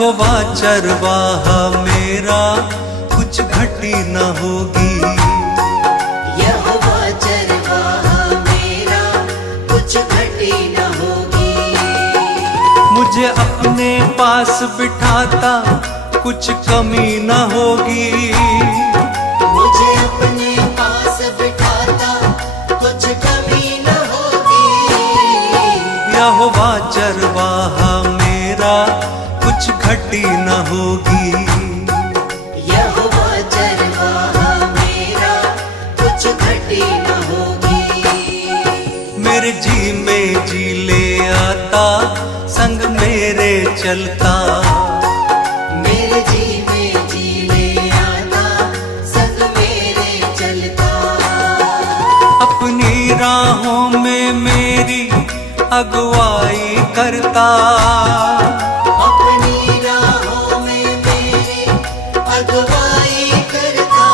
यहोवा चरवाहा मेरा, कुछ घटी न होगी। यहोवा चरवाहा मेरा, कुछ घटी न होगी। मुझे अपने पास बिठाता, कुछ कमी न होगी। मुझे अपने पास बिठाता, कुछ कमी न होगी। यहोवा चरवाहा मेरा, कुछ घटी न होगी। यहोवा चरवाहा मेरा, कुछ घटी न होगी। मेरे जी में जी ले आता, संग मेरे चलता। मेरे जी में जी ले आता, संग मेरे चलता। अपनी राहों में मेरी अगुवाई करता। अपनी राहों में मेरी अगुवाई करता।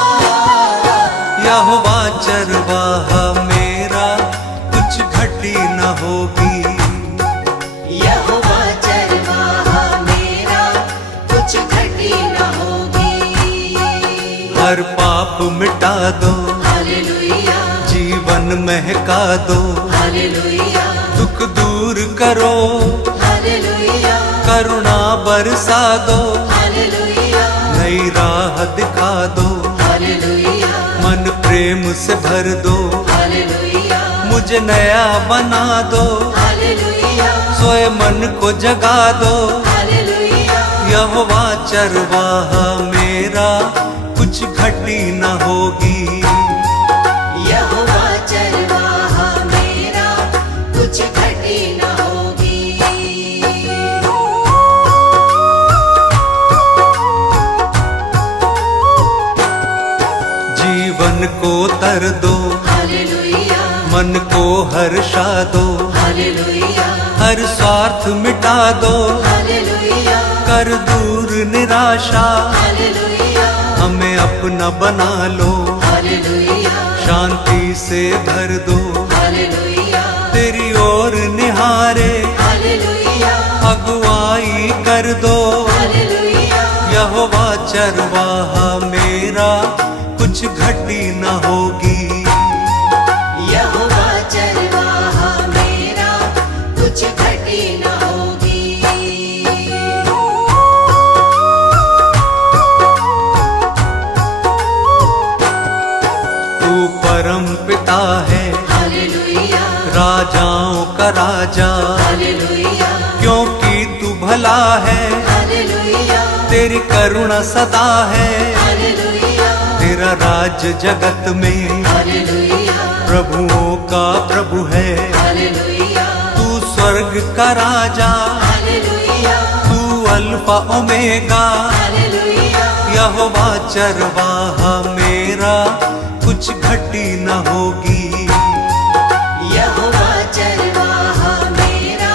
यहोवा चरवाहा मेरा, कुछ घटी न होगी। यहोवा चरवाहा मेरा, कुछ घटी न होगी। हर पाप मिटा दो, हालेलुया, जीवन महका दो। हालेलुया, दुख दूर करो, हालेलुया, करुणा बरसा दो। हालेलुया, नई राह दिखा दो, हालेलुया, मन प्रेम से भर दो। हालेलुया, मुझे नया बना दो, हालेलुया, सोए मन को जगा दो। हालेलुया। यहोवा चरवाहा मेरा, कुछ घटी न होगी। यहोवा चरवाहा मेरा, कुछ घटी न होगी। जीवन को तर दो, हालेलुया, मन को हर्षा दो। हालेलुया, हर स्वार्थ मिटा दो, हालेलुया, कर दूर निराशा। हालेलुया, हमें अपना बना लो, हालेलुया, शांति से भर दो। हालेलुया, तेरी ओर निहारे, हालेलुया, अगुवाई कर दो। हालेलुया। यहोवा चरवाहा मेरा, कुछ घटी न होगी। यहोवा चरवाहा मेरा, कुछ घटी न होगी। तू परम पिता है, हालेलुया, राजाओं का राजा। हालेलुया, क्योंकि तू भला है, हालेलुया, तेरी करुणा सदा है। हालेलुया, तेरा राज जगत में, हालेलुया, प्रभुओं का प्रभु है। हालेलुया, तू स्वर्ग का राजा, हालेलुया, तू अल्फा ओमेगा। हालेलुया। यहोवा चरवाहा मेरा, कुछ घटी न होगी। यहोवा चरवाहा मेरा,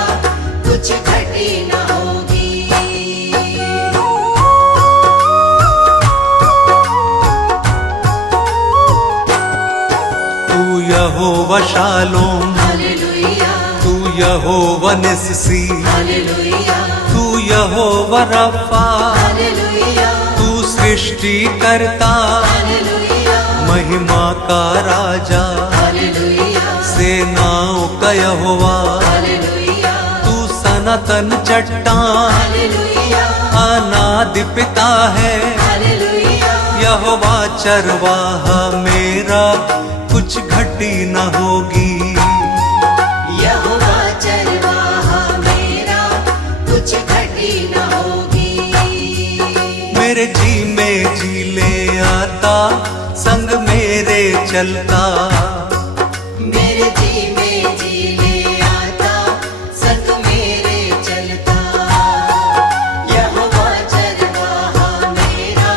कुछ घटी न होगी। तू यहोवा शालोम, हालेलुया, तू यहोवा निस्सी। हालेलुया, तू यहोवा रफा, हालेलुया, तू सृष्टि करता। हालेलुया, महिमा का राजा, हालेलुया, सेनाओं का यहोवा। हालेलुया, तू सनातन चट्टान, हालेलुया, अनादि पिता है। हालेलुया, यहोवा चरवाहा मेरा, कुछ घटी न होगी। यहोवा चरवाहा मेरा, कुछ घटी न होगी। मेरे जी में जी ले आता, संग मेरे चलता। मेरे जी में जी ले आता, संग मेरे चलता। यहोवा चरवाहा मेरा,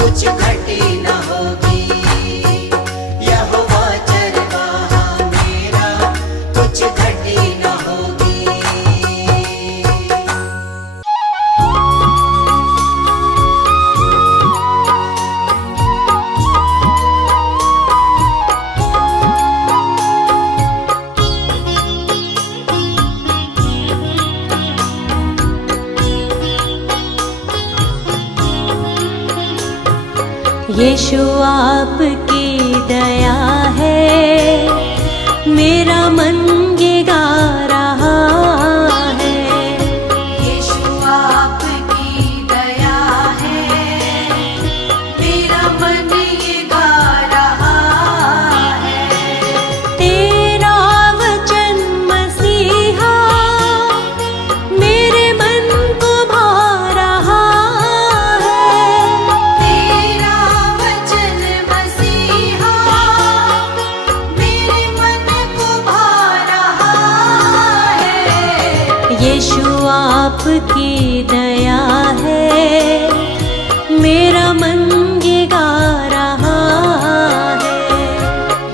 कुछ घटी न होगी। यहोवा चरवाहा मेरा, कुछ घटी न होगी। यीशु आपकी दया है, मेरा मन ये गा रहा है। यीशु आपकी दया है, मेरा मन ये गा रहा है। तेरा वचन मसीहा मेरे मन को भा रहा है। तेरा वचन मसीहा मेरे मन को भा रहा है। यीशु आपकी दया है, मेरा मन ये गा रहा है।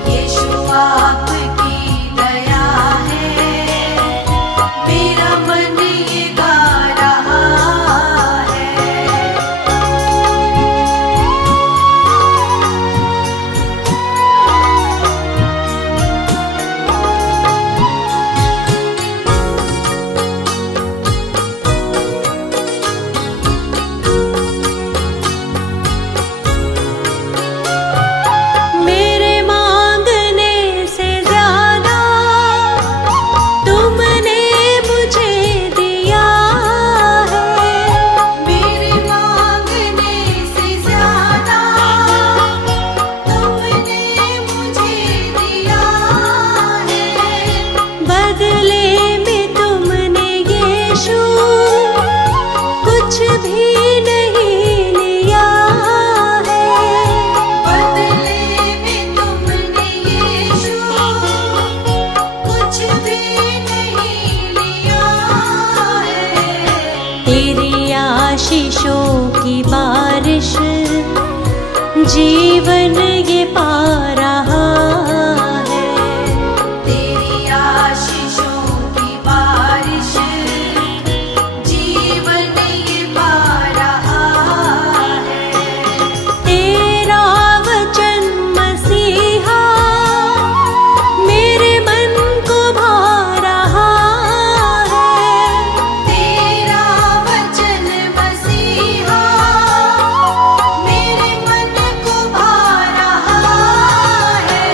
यीशु आपकी दया है, मेरा मन ये गा रहा है। मेरे मांगने से ज्यादा तुमने मुझे दिया है। मेरे मांगने से ज्यादा तुमने मुझे दिया है। बदले में तुमने यीशु कुछ भी नहीं लिया है। बदले में तुमने यीशु कुछ भी नहीं लिया है। तेरी आशीषों की बारिश जीवन ये पा रहा है। तेरी आशीषों की बारिश जीवन ये पा रहा है। तेरा वचन मसीहा मेरे मन को भा रहा है। तेरा वचन मसीहा मेरे मन को भा रहा है।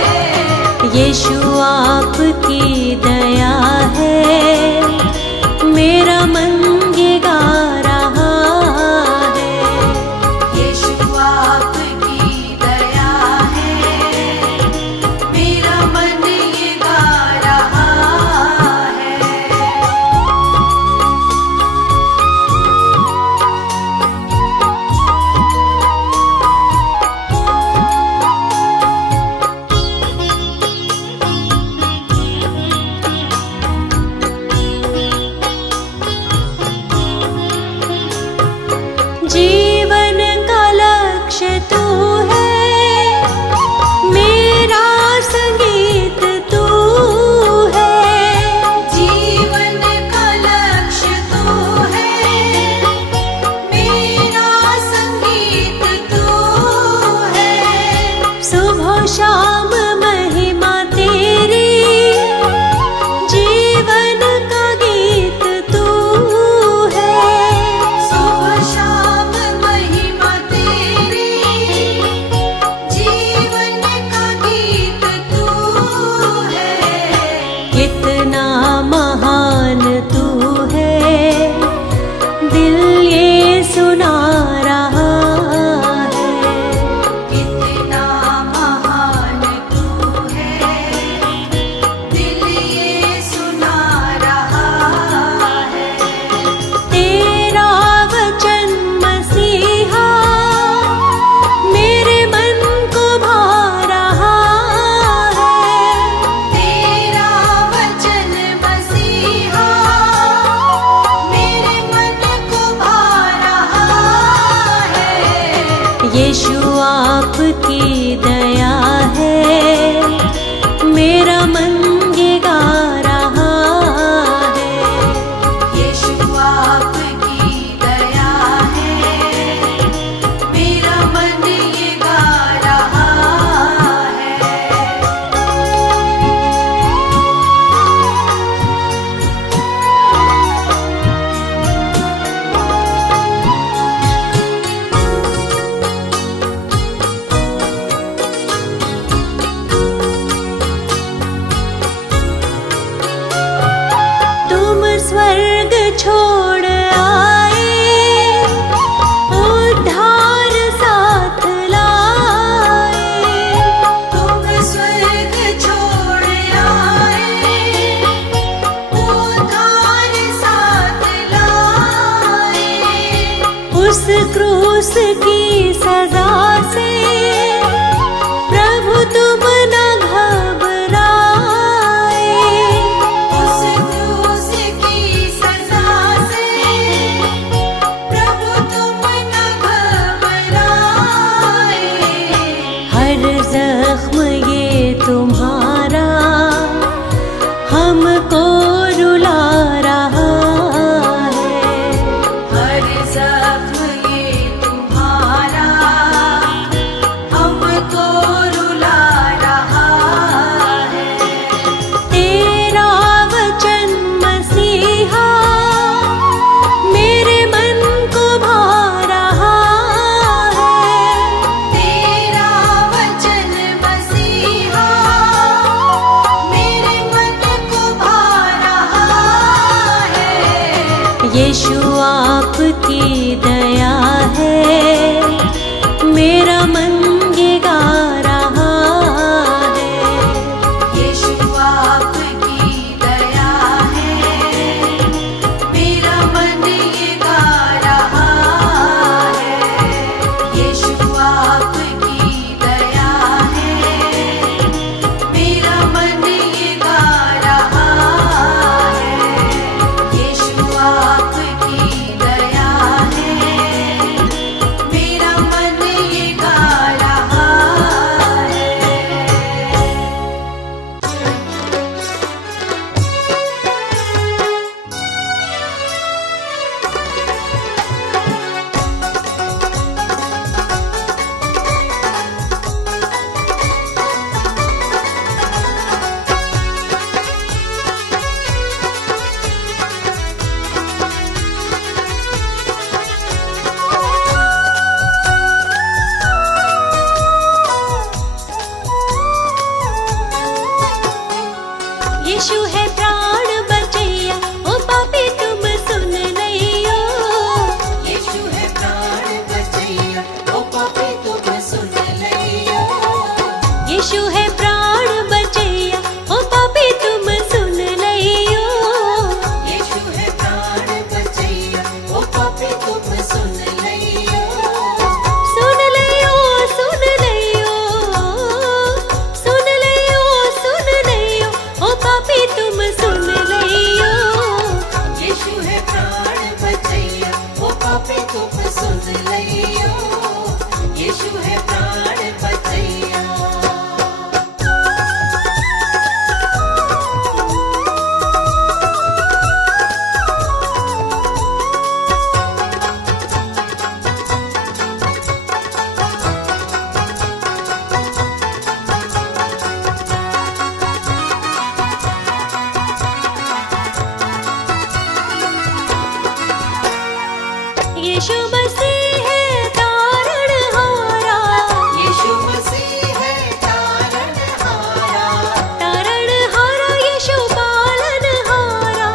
यीशु आपकी दया है, मेरा मन ये गा रहा है। यीशु आपकी दया है, मेरा मन ये गा रहा है। यीशु है प्राण बचैया, ओ पापी तुम सुन लियो। यीशु है प्राण बचैया, ओ पापी तुम सुन लियो। यीशु है प्राण बचैया, ओ पापी तुम सुन लियो। यीशु है प्राण बचैया, ओ पापी तुम सुन लियो। सुन लियो, सुन लियो, सुन लियो, सुन लियो, ओ पापी तुम सुन लियो। यीशु है प्राण बचैया, ओ पापी तुम सुन लियो। यीशु है प्राण बचैया। यीशु मसीह है तारणहारा, यीशु मसीह है तारणहारा। तारणहारा यीशु पालनहारा।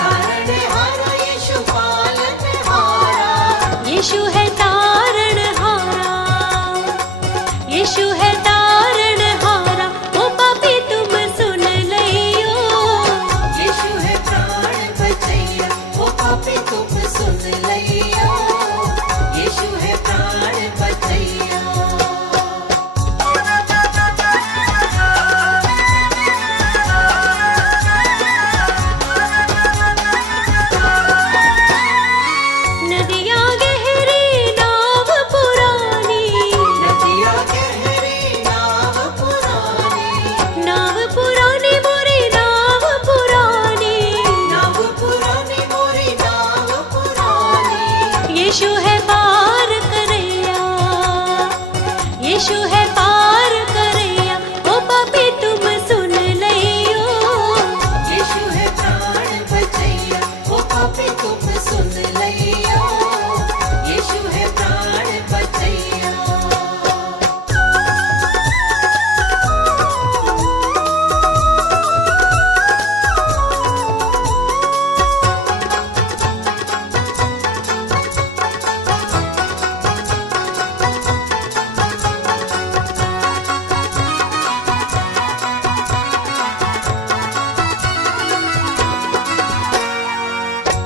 तारणहारा यीशु पालनहारा। यीशु है तारणहारा, यीशु है तारणहारा, ओ पापी तुम सुन लियो। यीशु है प्राण बचैया, ओ पापी तुम सुन लियो। यीशु है प्राण बचैया। नदियाँ गहरी नाव पुरानी, नदियाँ गहरी नाव पुरानी। नाव पुरानी मोरी नाव पुरानी। नाव पुरानी मोरी नाव पुरानी। यीशु है पार करैया, यीशु है पार करैया, ओ पापी तुम सुन लियो। यीशु है प्राण बचैया, ओ पापी तुम सुन लियो। यीशु है प्राण बचैया।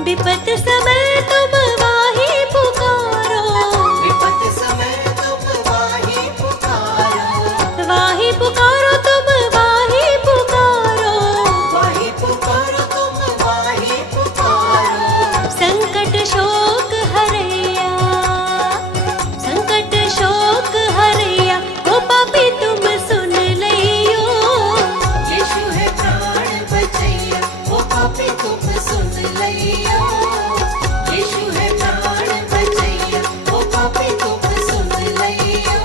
विपत समय तुम वाही पुकारो, विपत समय तुम वाही पुकारो। वाही पुकारो तुम वाही पुकारो। वाही पुकारो तुम वाही पुकारो। संकट शोक हरैया, संकट शोक हरैया, ओ पापी तुम सुन लियो। यीशु है प्राण बचैया, ओ पापी तुम सुन लियो। यीशु है प्राण बचैया, ओ पापी तुम सुन लियो।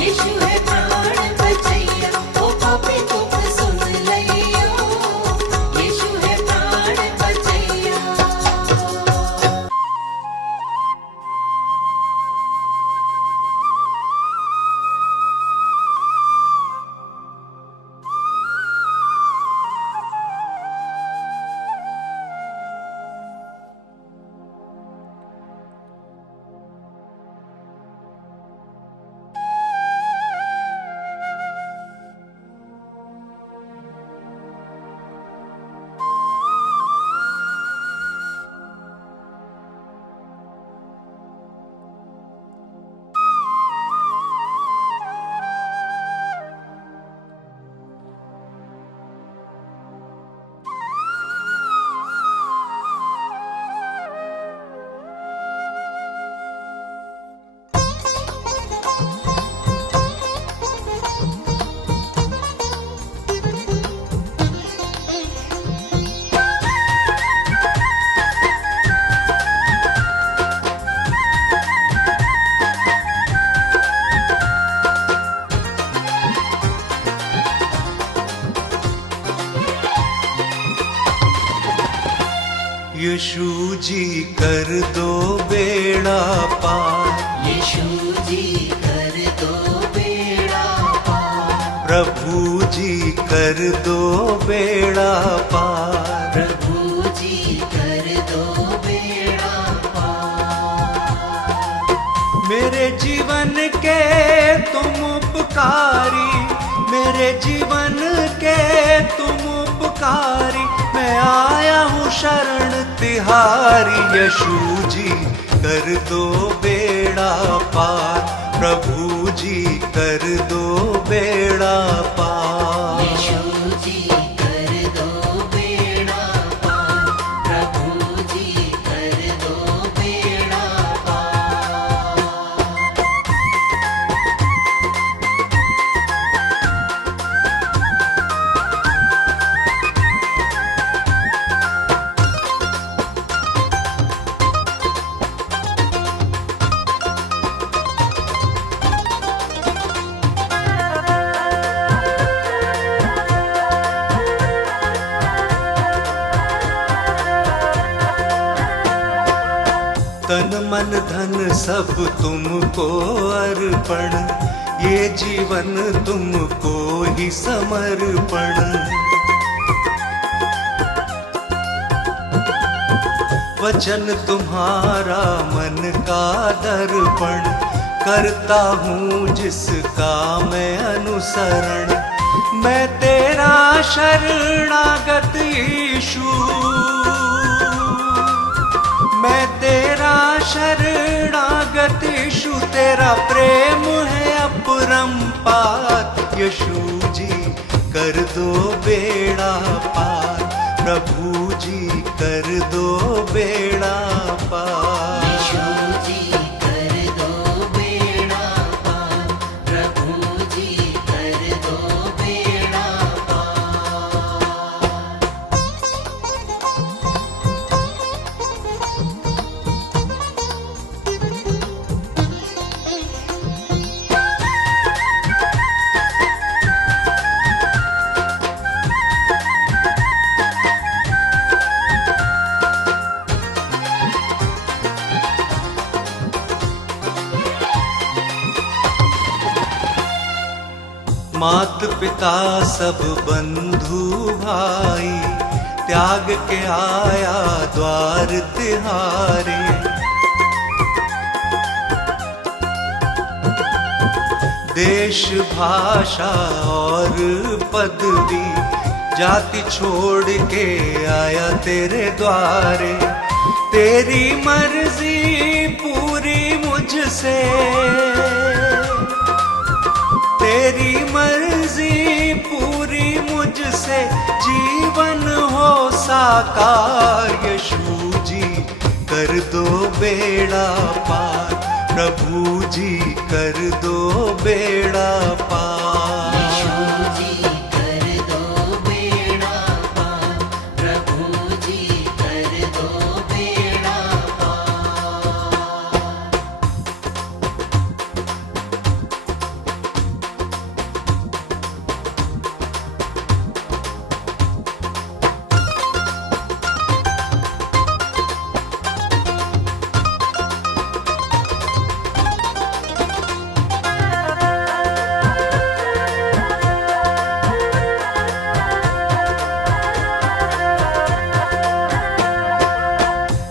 यीशु है प्राण बचैया, ओ पापी तुम सुन लियो। यीशु है प्राण बचैया। यीशु जी कर दो बेड़ा पार, यीशु जी कर दो बेड़ा पार। प्रभु जी कर दो बेड़ा पार। प्रभु जी कर दो बेड़ा पार। मेरे जीवन के तुम उपकारी, मेरे जीवन के तुम उपकारी, मैं आया हूँ शरण तिहारी। यीशु जी कर दो बेड़ा पार, प्रभु जी कर दो बेड़ा पार। यीशु जी कर दो बेड़ा पार, प्रभु जी कर दो बेड़ा पार। तन मन धन सब तुमको अर्पण, ये जीवन तुमको ही समर्पण। वचन तुम्हारा मन का दर्पण, करता हूँ जिसका मैं अनुसरण। मैं तेरा शरणागत यीशु, मैं तेरा शरणागत यीशु, तेरा प्रेम है अपरंपार। यीशु जी कर दो बेड़ा पार, प्रभु जी कर दो बेड़ा पार। यीशु जी कर दो बेड़ा पार, प्रभु जी कर दो बेड़ा पार। मात पिता सब बंधु भाई, त्याग के आया द्वार तिहारे। देश भाषा और पदवी, जाति छोड़ के आया तेरे द्वारे। तेरी मर्जी पूरी मुझसे, तेरी मर्जी पूरी मुझसे, जीवन हो साकार। यीशु जी कर दो बेड़ा पार, प्रभु जी कर दो बेड़ा पार। यीशु जी कर दो बेड़ा पार, प्रभु जी कर दो बेड़ा पार।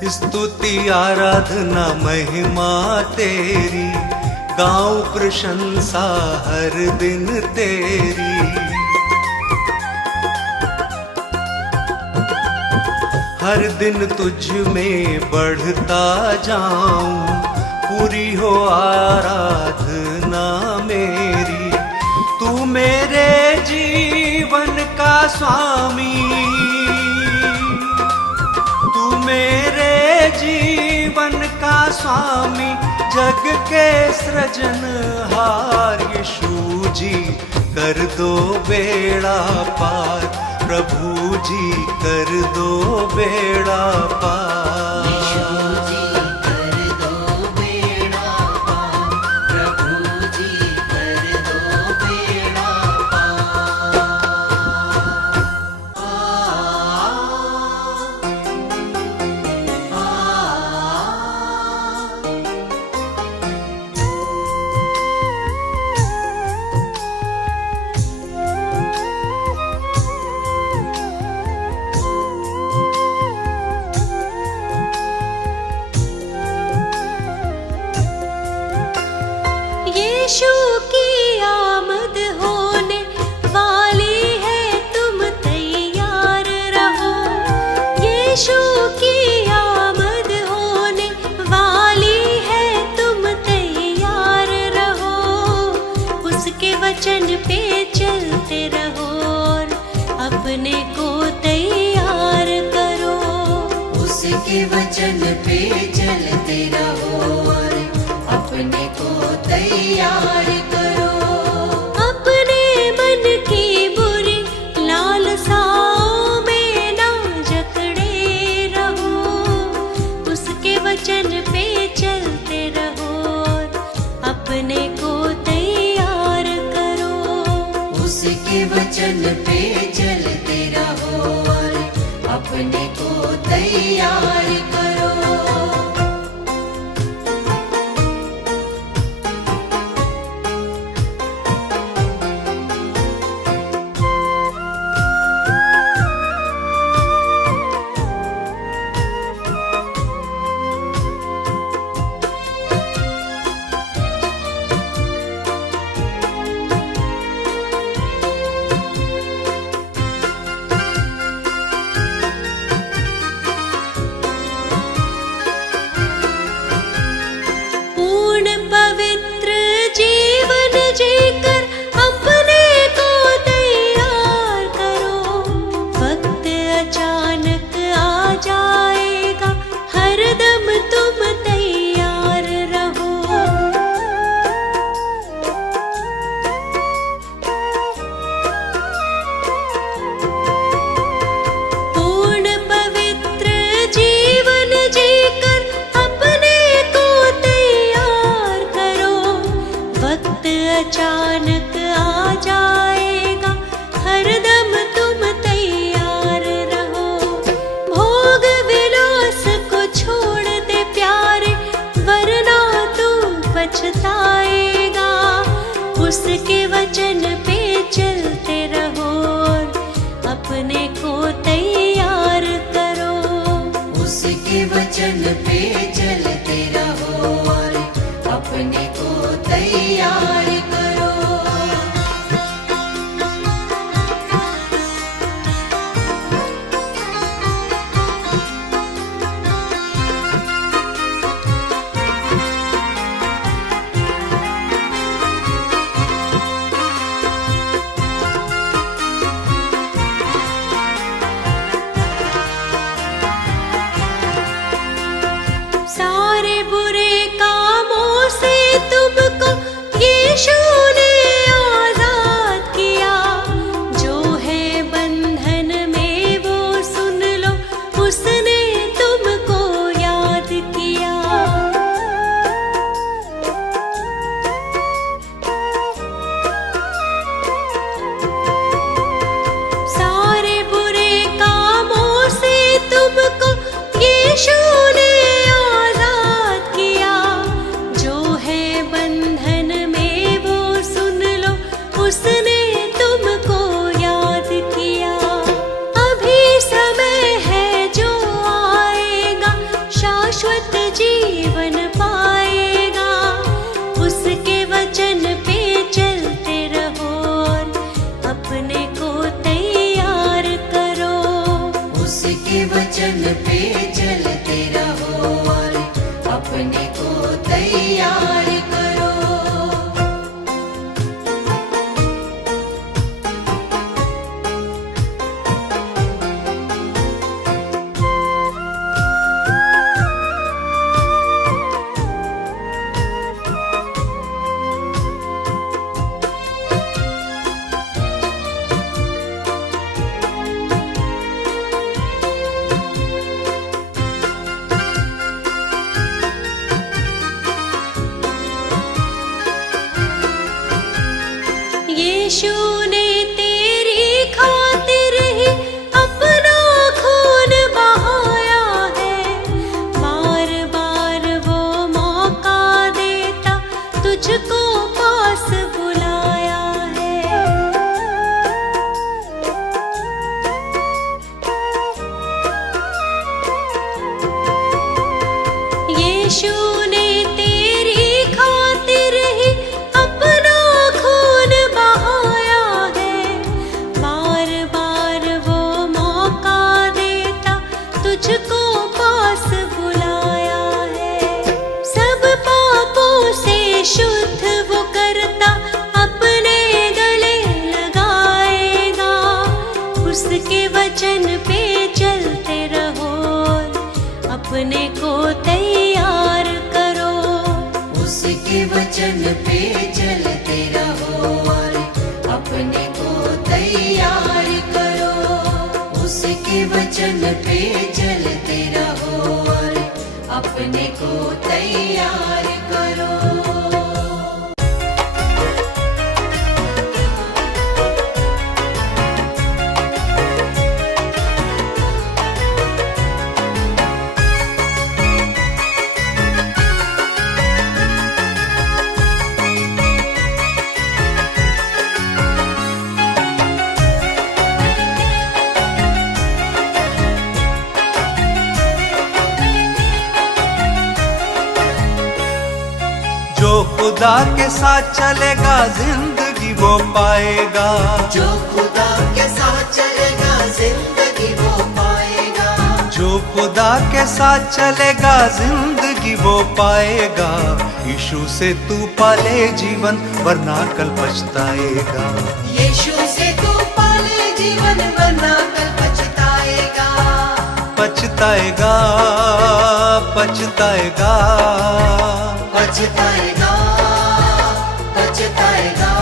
स्तुति आराधना महिमा तेरी, गाऊं प्रशंसा हर दिन तेरी। हर दिन तुझ में बढ़ता जाऊं, पूरी हो आराधना मेरी। तू मेरे जीवन का स्वामी, तू मेरे जीवन का स्वामी, जग के सृजनहार। यीशु जी कर दो बेड़ा पार, प्रभु जी कर दो बेड़ा पार। यीशु जी कर दो बेड़ा पार, प्रभु जी कर दो बेड़ा पार। उसके वचन पे चलते रहो और अपने को तैयार करो। अपने मन की बुरी लालसाओं में ना जकड़े रहो, उसके वचन पे चलते रहो और अपने को तैयार करो। उसके वचन पे चलते रहो और अपने को तैयार करो। अचानक आ जाएगा, हरदम तुम तैयार रहो। भोग विलास को छोड़ दे प्यारे, वरना तू पछताएगा। उसके वचन पे चलते रहो, अपने को तैयार करो। उसके वचन पे चलते रहो और अपने को तैयार करो। सारे बुरे कामों से तुमको यीशु ने आजाद किया। जो है बंधन में वो सुन लो, उसने तुमको याद किया। सारे बुरे कामों से तुमको यीशु ने उसने तुमको याद किया। अभी समय है जो आएगा, शाश्वत जीवन पाएगा। उसके वचन पे चलते रहो, अपने को तैयार करो। उसके वचन पे चलते रहो और अपने को तैयार करो। अपने को तैयार करो। उसके वचन पे चलते रहो और अपने को तैयार करो। उसके वचन पे चलते रहो और अपने को तैयार करो। जो खुदा के साथ चलेगा जिंदगी वो पाएगा। जो खुदा के साथ चलेगा जिंदगी वो पाएगा। जो खुदा के साथ चलेगा जिंदगी वो पाएगा। यीशु से तू पाले जीवन वरना कल पछताएगा। यीशु से तू पाले जीवन वरना कल पछताएगा। पछताएगा पछताएगा पछताएगा पछताएगा।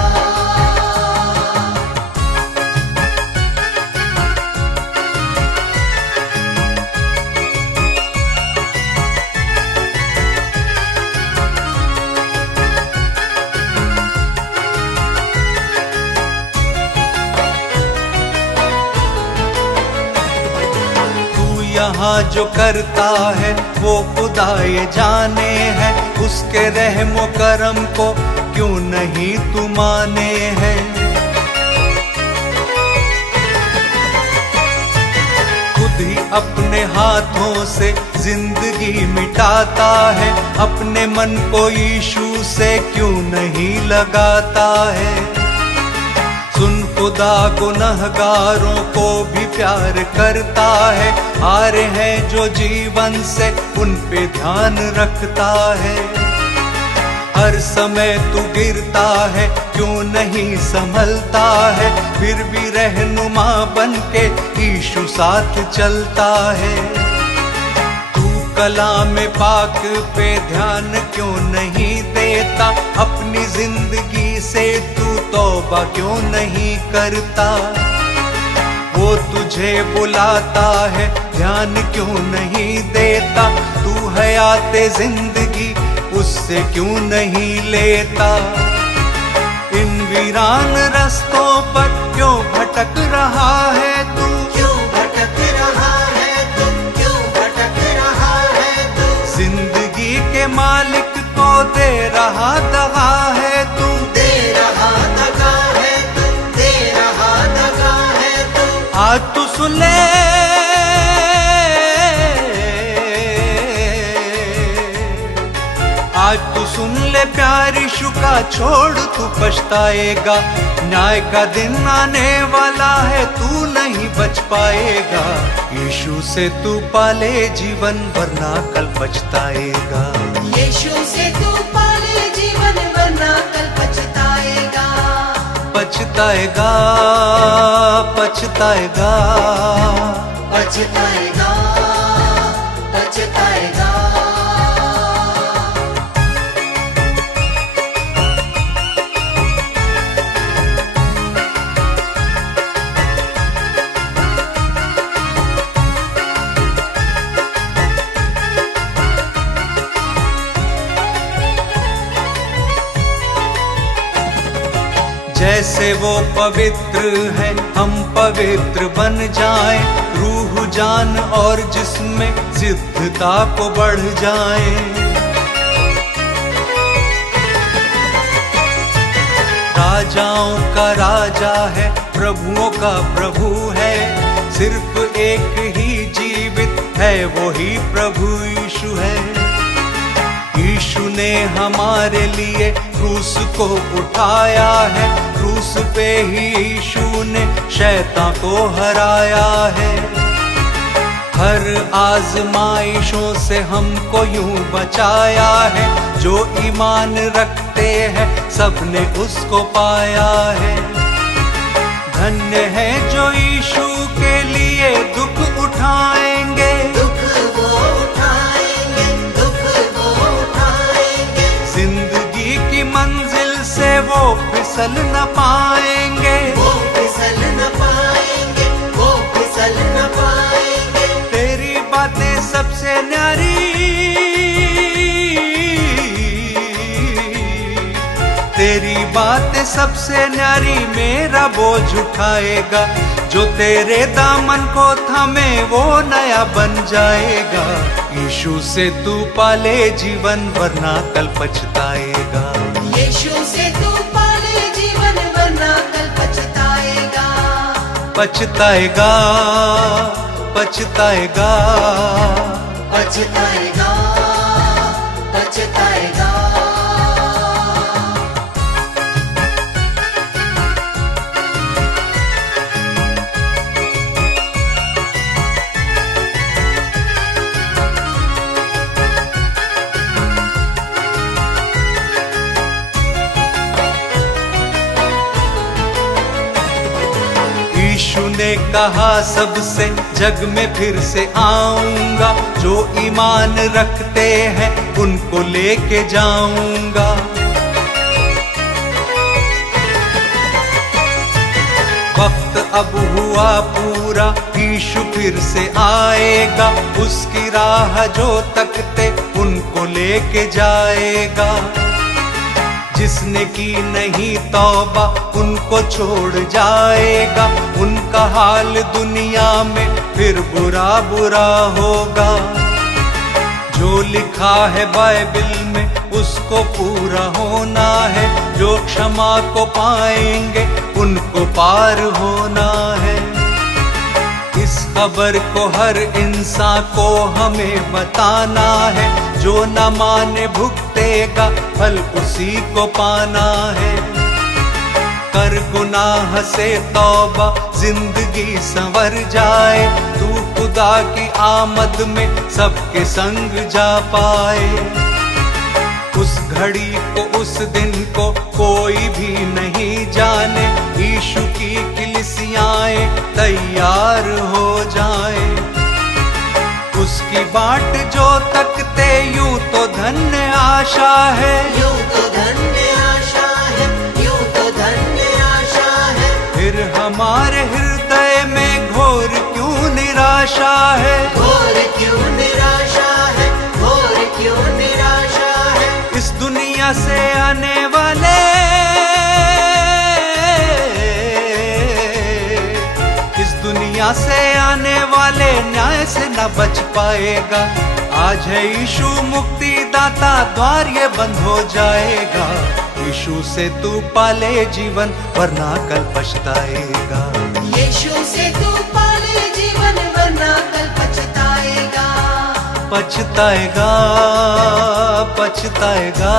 यहाँ जो करता है वो खुदा ये जाने है। उसके रहमो करम को क्यों नहीं तू माने है। खुद ही अपने हाथों से जिंदगी मिटाता है। अपने मन को यीशु से क्यों नहीं लगाता है। सुन खुदा गुनहगारों को भी प्यार करता है। हारे हैं जो जीवन से उन पे ध्यान रखता है। हर समय तू गिरता है क्यों नहीं संभलता है। फिर भी रहनुमा बन के यीशु साथ चलता है। तू कलाम पाक पे ध्यान क्यों नहीं देता। अपनी जिंदगी से तू तौबा क्यों नहीं करता। वो तुझे बुलाता है ध्यान क्यों नहीं देता। तू हयाते जिंदगी उससे क्यों नहीं लेता। इन वीरान रास्तों पर क्यों भटक रहा है तू। क्यों भटक रहा है तू। क्यों भटक रहा है तू। जिंदगी के मालिक को दे रहा दगा है तू। दे रहा दगा है तू। दे रहा दगा है तू। आज तू सुन ले आज तू सुन ले प्यार यीशु का छोड़ तू पछताएगा। न्याय का दिन आने वाला है तू नहीं बच पाएगा। यीशु से तू पाले जीवन वरना कल पछताएगा। यीशु से तू पाले जीवन वरना कल पछताएगा। पछताएगा पछताएगा पछताएगा पछताएगा। जैसे वो पवित्र है हम पवित्र बन जाएं। रूह जान और जिस्म सिद्धता को बढ़ जाएं। राजाओं का राजा है प्रभुओं का प्रभु है। सिर्फ एक ही जीवित है वही प्रभु यीशु है। यीशु ने हमारे लिए क्रूस को उठाया है। क्रूस पे ही यीशु ने शैतान को हराया है। हर आजमाइशों से हमको यूं बचाया है। जो ईमान रखते हैं सबने उसको पाया है। धन्य है जो यीशु के लिए दुख उठाएंगे। दुख वो उठाएंगे। फिसल न पाएंगे, वो फिसल न पाएंगे, वो फिसल न पाएंगे। तेरी बातें सबसे न्यारी, तेरी बातें सबसे न्यारी, मेरा बोझ उठाएगा। जो तेरे दामन को थामे वो नया बन जाएगा। यीशु से तू पाले जीवन वरना कल पछताएगा। यीशु से तू पाले जीवन वरना कल पछताएगा। पछताएगा, पछताएगा, पछताएगा, पछताएगा। यीशु ने कहा सबसे जग में फिर से आऊंगा। जो ईमान रखते हैं उनको लेके जाऊंगा। वक्त अब हुआ पूरा, यीशु फिर से आएगा। उसकी राह जो तकते उनको लेके जाएगा। जिसने की नहीं तौबा उनको छोड़ जाएगा। उनका हाल दुनिया में फिर बुरा बुरा होगा। जो लिखा है बाइबल में उसको पूरा होना है। जो क्षमा को पाएंगे उनको पार होना है। इस खबर को हर इंसान को हमें बताना है। जो न माने भुगतेगा फल उसी को पाना है। कर गुनाह से तौबा जिंदगी संवर जाए। तू खुदा की आमद में सबके संग जा पाए। उस घड़ी को उस दिन को कोई भी नहीं जाने। यीशु की कलीसियाएं तैयार हो जाए। उसकी बाट जो तकते यूं तो धन्य आशा है। यूं तो धन्य आशा है, यूं तो धन्य आशा है। फिर हमारे हृदय में घोर क्यों निराशा है। घोर क्यों निराशा है, घोर क्यों निराशा है। इस दुनिया से आने वाले, इस दुनिया से आने वाले न्याय से न बच पाएगा। आज है यीशु मुक्ति दाता, द्वार ये बंद हो जाएगा। यीशु से तू पाले जीवन वरना कल पछताएगा। यीशु से तू पाले जीवन वरना कल पछताएगा। पछताएगा, पछताएगा,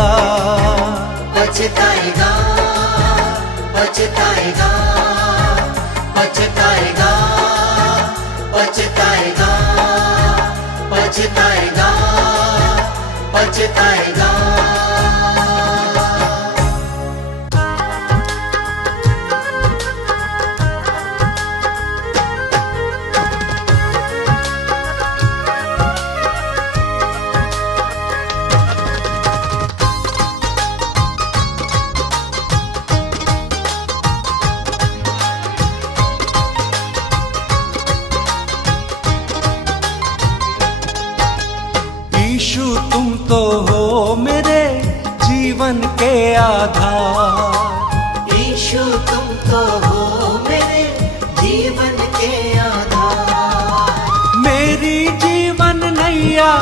पछताएगा, पछताएगा, पछताएगा, पछताएगा, पछताएगा, पछताएगा। यीशु तुम तो हो मेरे जीवन के आधार। यीशु तुम तो हो मेरे जीवन के आधार। मेरी जीवन नैया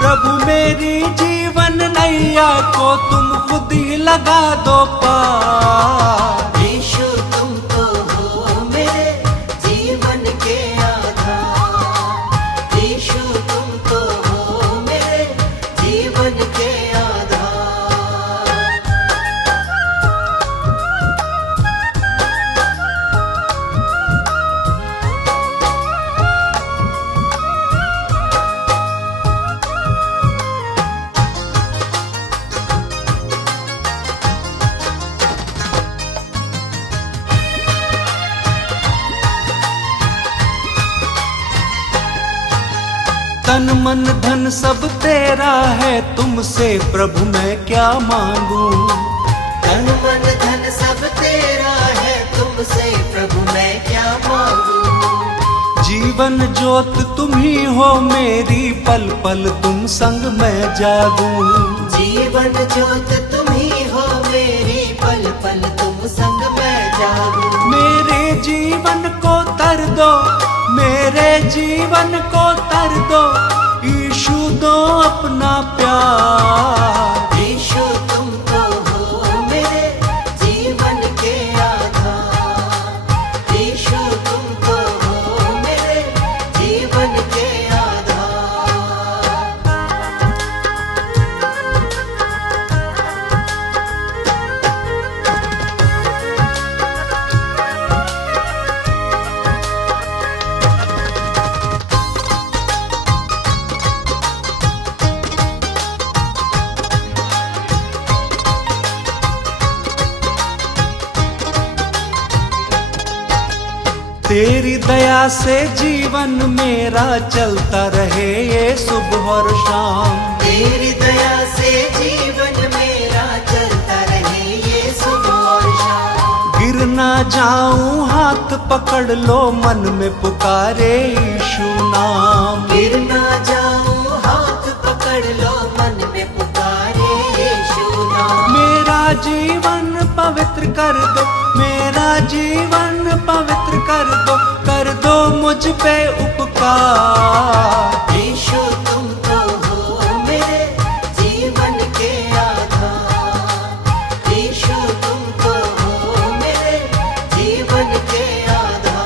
प्रभु, मेरी जीवन नैया को तुम खुद ही लगा दो पार। यीशु तुम तो हो मेरे जीवन के आधार। यीशु तुम तो हो मेरे जीवन के आधार। तन मन धन सब तेरा है, तुमसे प्रभु मैं क्या मांगू। तन मन धन सब तुमसे प्रभु मैं क्या मांगू। जीवन ज्योत तुम ही हो मेरी, पल पल तुम संग मैं जागूं। जीवन ज्योत तुम ही हो मेरी, पल पल तुम संग मैं जागूं। मेरे जीवन को तर दो, मेरे जीवन को तर दो, यीशु दो अपना प्यार। यीशु तुम तो हो मेरे जीवन के आधार। यीशु तुम तो हो मेरे जीवन के आधार। तेरी दया से जीवन मेरा चलता रहे ये सुबह और शाम। तेरी दया से जीवन मेरा चलता रहे ये सुबह और शाम। गिर ना जाऊं हाथ पकड़ लो, मन में पुकारे यीशु नाम। गिर ना जाऊं हाथ पकड़ लो, मन में पुकारे यीशु नाम। मेरा जीवन पवित्र कर दो, मेरा जीवन पवित्र कर दो मुझ पे उपकार। यीशु तुम तो हो मेरे जीवन के आधार। यीशु तुम तो हो मेरे जीवन के आधार।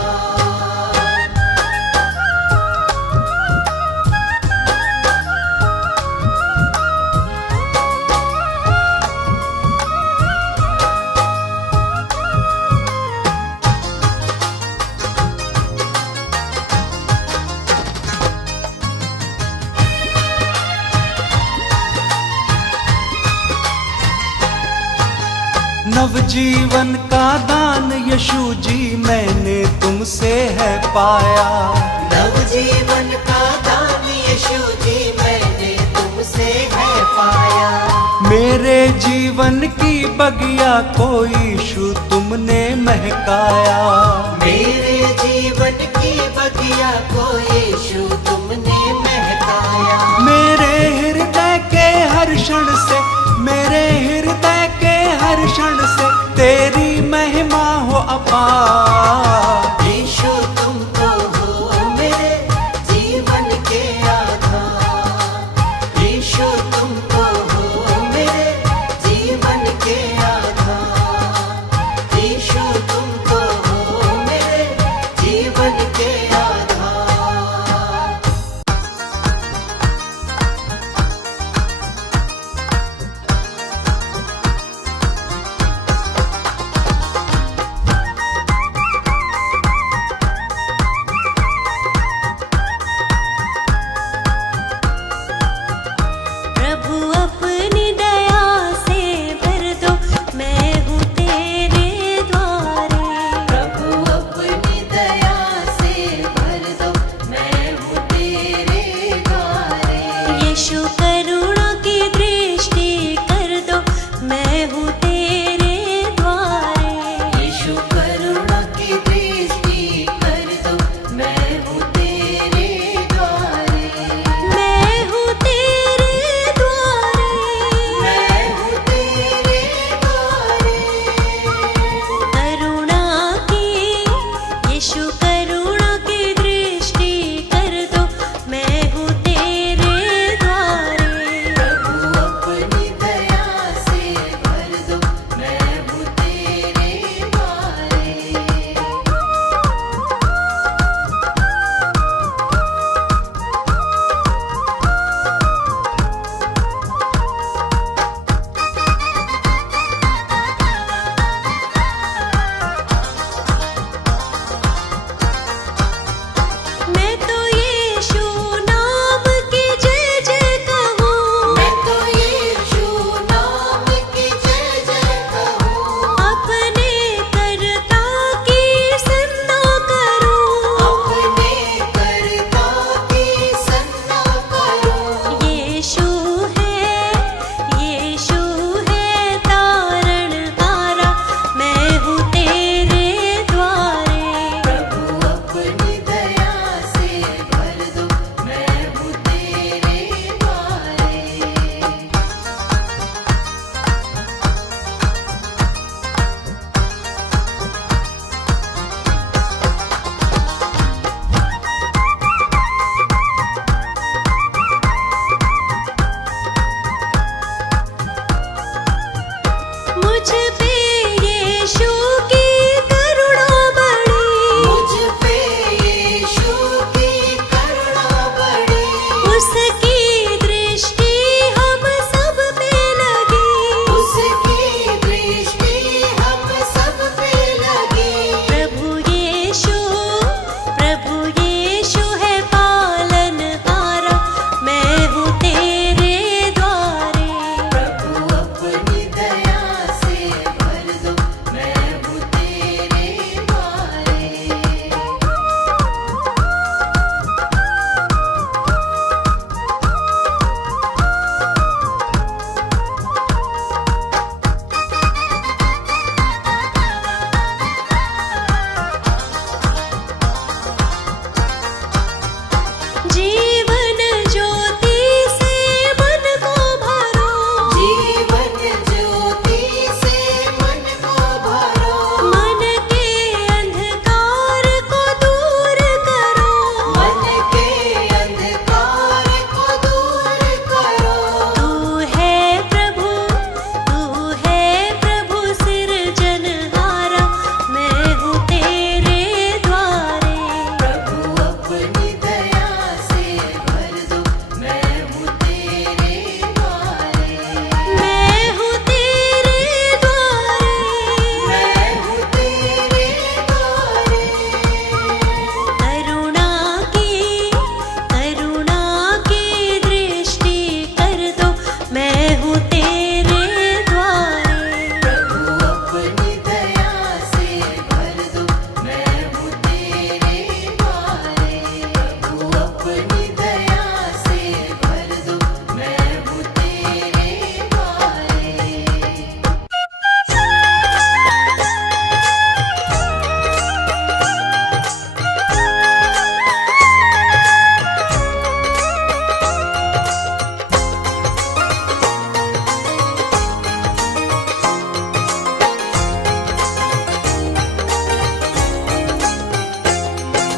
नवजीवन का दान यीशु जी मैंने तुमसे है पाया। नवजीवन का दान यीशु जी मैंने तुमसे है पाया। मेरे जीवन की बगिया को यीशु तुमने महकाया। मेरे जीवन की बगिया को यीशु तुमने महकाया। मेरे हृदय के हर क्षण से, मेरे हृदय के हर क्षण से तेरी महिमा हो अपार। यीशु तुम तो हो मेरे जीवन के आधार। यीशु तुम तो हो मेरे जीवन के आधार। यीशु तुम तो हो मेरे जीवन के आधार। प्रभु अपनी दया से भर दो, मैं हूँ तेरे द्वारे। प्रभु अपनी दया से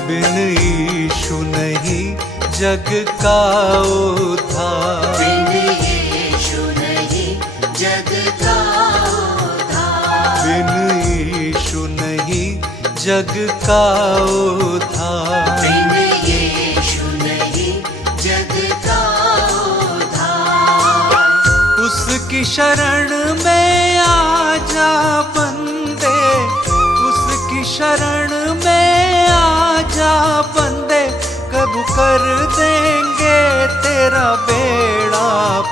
बिन यीशु नहीं जग का उद्धार। बिन यीशु नहीं जग का उद्धार। बिन यीशु नहीं जग का उद्धार। बिन यीशु नहीं जग का उद्धार। उसकी शरण में आ जा बंदे, उसकी शरण में आ जा बंदे, कब कर देंगे तेरा बेड़ा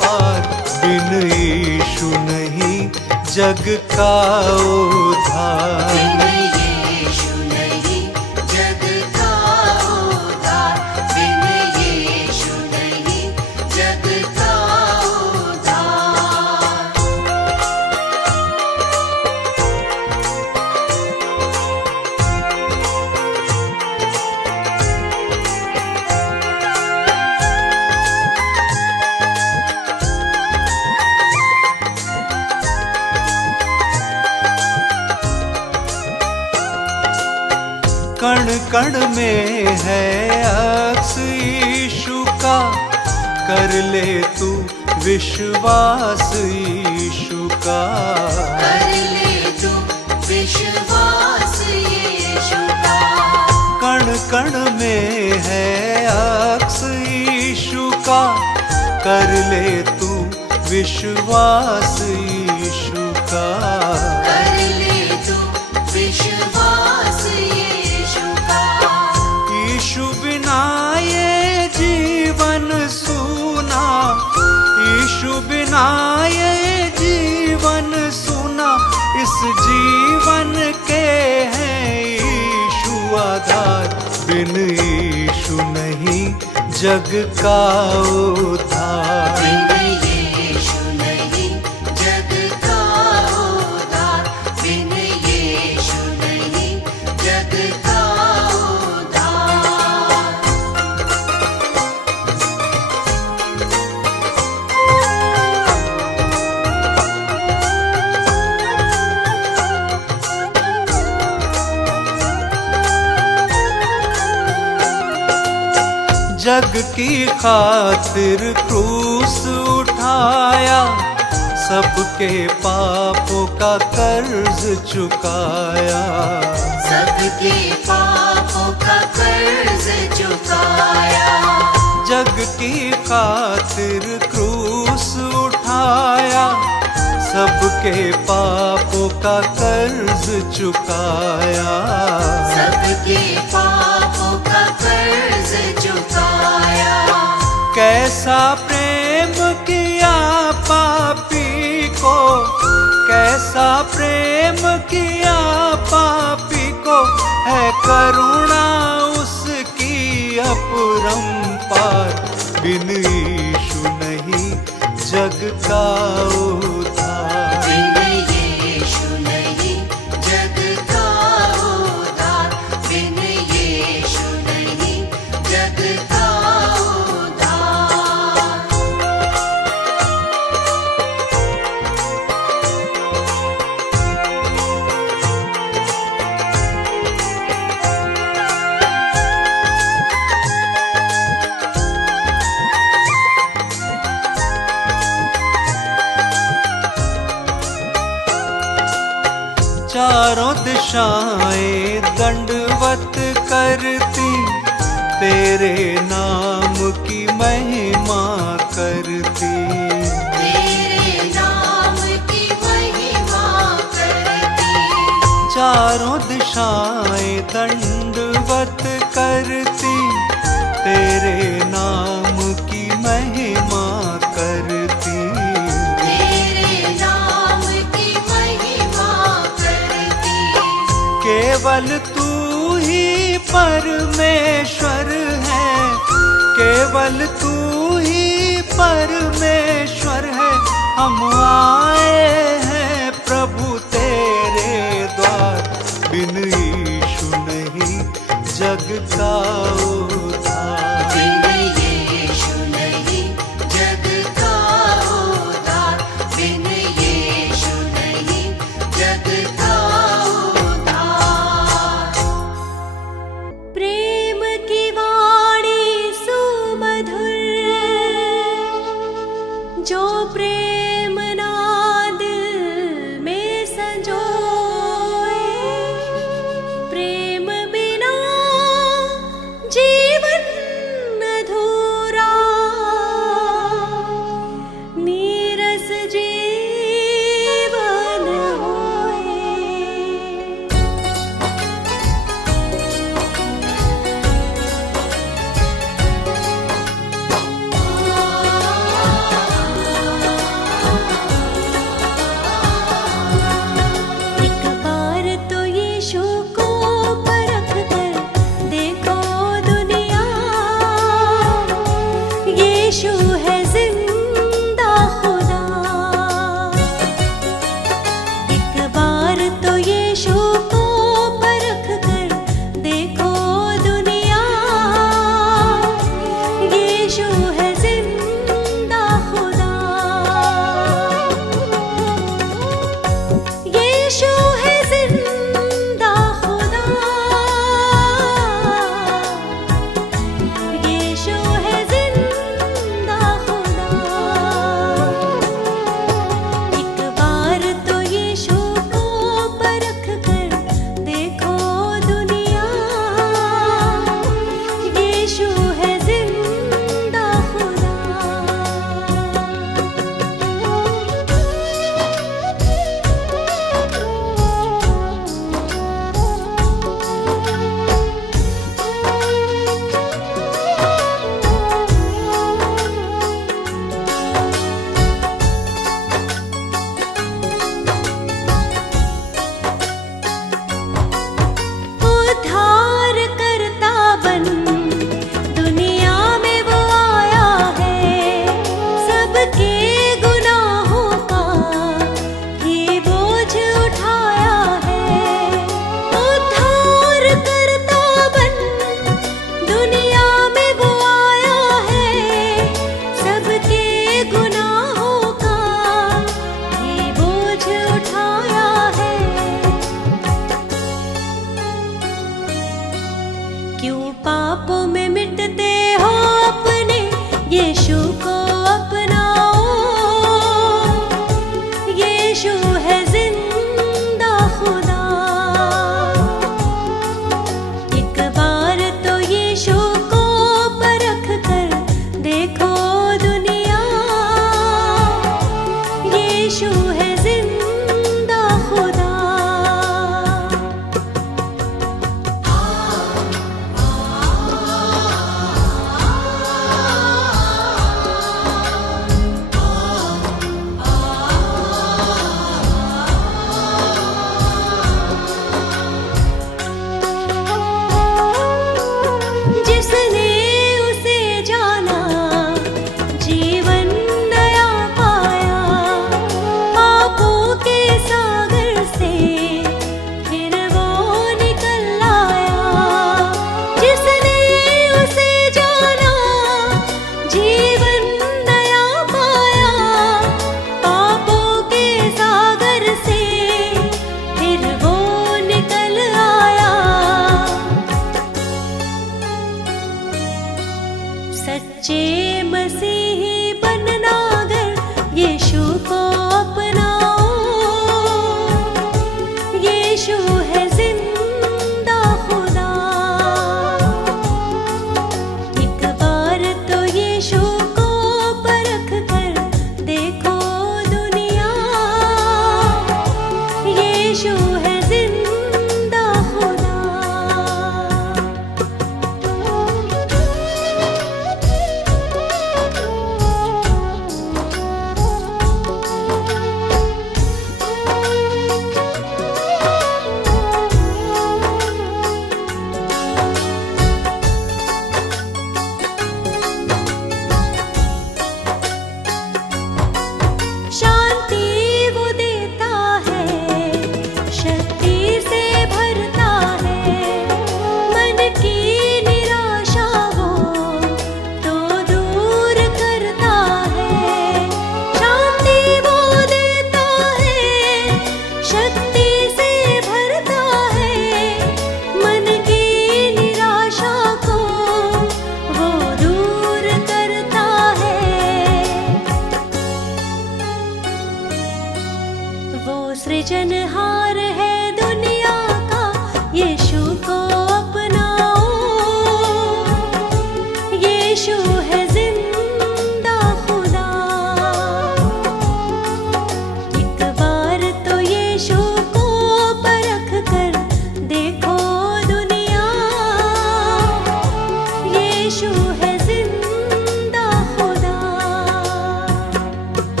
पार। बिन यीशु नहीं जग का उद्धार। बिन यीशु नहीं जग का उद्धार। बिन यीशु नहीं जग का उद्धार। कण कण में है अक्स यीशु का, कर ले तू विश्वास यीशु का। कर ले तू विश्वास यीशु का। कण कण में है अक्स यीशु का, कर ले तू विश्वास यीशु का। कर ले तू विश्वास यीशु का। यीशु बिना ये जीवन सूना, यीशु बिना ये जीवन सूना, इस जीवन के हैं यीशु आधार। बिन यीशु नहीं जग का उद्धार। बिन यीशु नहीं जग का उद्धार। बिन यीशु नहीं जग का उद्धार। जग की खातिर क्रूस उठाया, सबके पापों का कर्ज चुकाया। सबके पापों का कर्ज चुकाया। जग की खातिर क्रूस उठाया, सबके पापों का कर्ज चुकाया। सबके पापों का कर्ज चुकाया। कैसा प्रेम किया पापी को, कैसा प्रेम किया पापी को, है करुणा उसकी अपरंपार। बिन यीशु नहीं जग का उद्धार। बिन यीशु नहीं जग का उद्धार। बिन यीशु नहीं जग का उद्धार। चारों दिशाएं दंडवत करती, तेरे नाम की महिमा करती। तेरे नाम की महिमा करती। चारों दिशाएं दंडवत करती, तेरे नाम की महिमा करती। तेरे नाम की महिमा करती। केवल तू ही परमेश्वर है, केवल तू ही परमेश्वर है। हम आए हैं प्रभु तेरे द्वार। बिन यीशु नहीं जग का उद्धार। बिन यीशु नहीं जग का उद्धार। बिन यीशु नहीं जग का उद्धार। प्रेम पापों में मिटते हो अपने यीशु को अपनाओ। यीशु है जिंदा खुदा। एक बार तो यीशु को परख कर देखो दुनिया। यीशु है जिंदा खुदा। जिसने उसे जाना जीवन नया पाया। पापों के सागर से फिर वो निकल आया। जिसने उसे जाना जीवन नया पाया। पापों के सागर से फिर वो निकल आया। सच्चे मसीही बनना अगर यीशु को अपनाओ। यीशु है जिंदा खुदा। एक बार तो यीशु को परख कर देखो दुनिया। यीशु है जिंदा खुदा।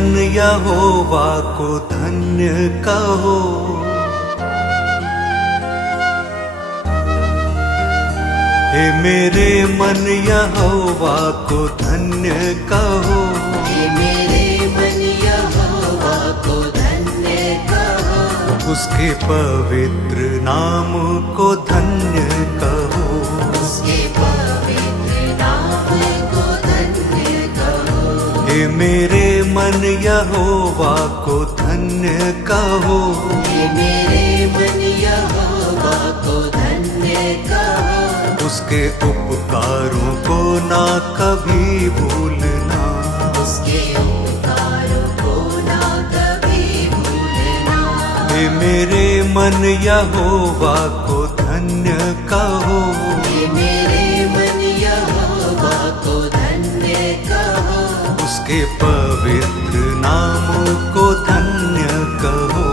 मन यहोवा को धन्य कहो। हे मेरे मन यहोवा को धन्य कहो। हे मेरे मन यहोवा को धन्य कहो। उसके पवित्र नाम को धन्य कहो। उसके पवित्र नाम को धन्य कहो। हे मेरे मन यहोवा को धन्य कहो। हे मेरे मन यहोवा को धन्य कहो। उसके उपकारों को ना कभी भूलना। उसके उपकारों को ना कभी भूलना। हे मेरे मन यहोवा को धन्य कहो। हे मेरे मन यहोवा को धन्य कहो। उसके पवित्र नाम को धन्य कहो।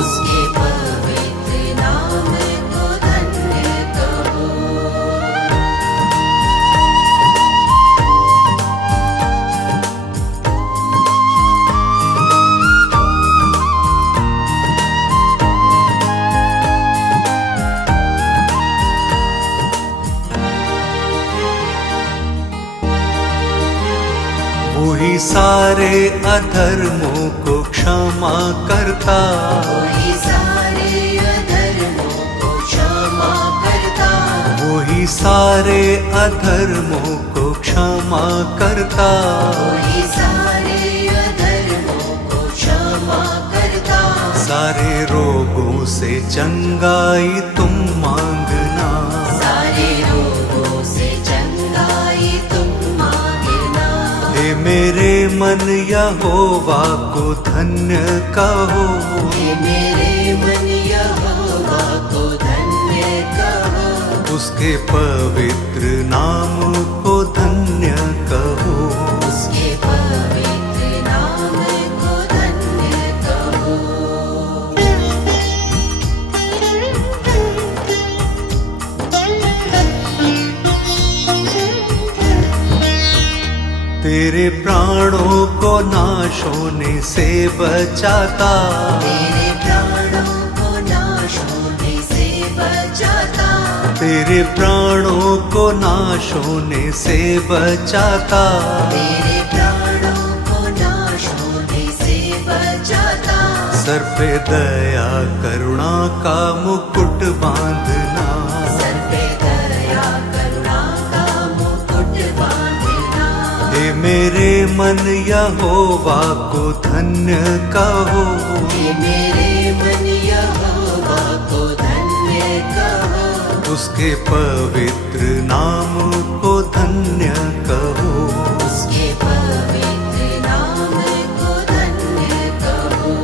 उसके पवित्र नाम को धन्य कहो। वही सारे अधर्मों को क्षमा करता। वही सारे अधर्मों को क्षमा करता। वही सारे अधर्मों को क्षमा करता। वही सारे अधर्मों को क्षमा करता। सारे रोगों से चंगाई तुम मांगना। सारे रोगों से चंगाई तुम मांगना। हे मेरे मन यहोवा को धन्य कहो। हे मेरे मन यहोवा को धन्य कहो। उसके पवित्र नाम को धन्य कहो। उसके पवित्र नाम को धन्य कहो। तेरे प्राणों को नाश होने से बचाता। तेरे प्राणों को नाश होने से बचाता। तेरे प्राणों को नाश होने से बचाता। तेरे प्राणों को नाश होने से बचाता। सर पे दया करुणा का मुकुट बांधना। सर पे दया करुणा का मुकुट बांधना। हे मेरे मन यहोवा को धन्य कहो। हे मेरे मन यहोवा को धन्य कहो। उसके पवित्र नाम को धन्य कहो। उसके पवित्र नाम को धन्य कहो।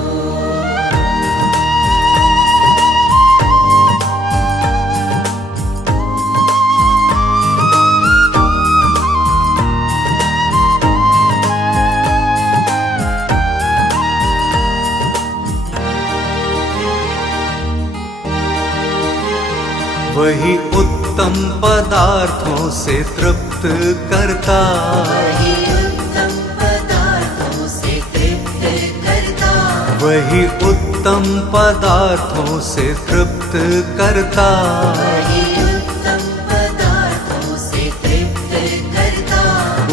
वही उत्तम पदार्थों से तृप्त करता। वही उत्तम पदार्थों से तृप्त करता। वही उत्तम पदार्थों से तृप्त करता। वही उत्तम पदार्थों से तृप्त करता।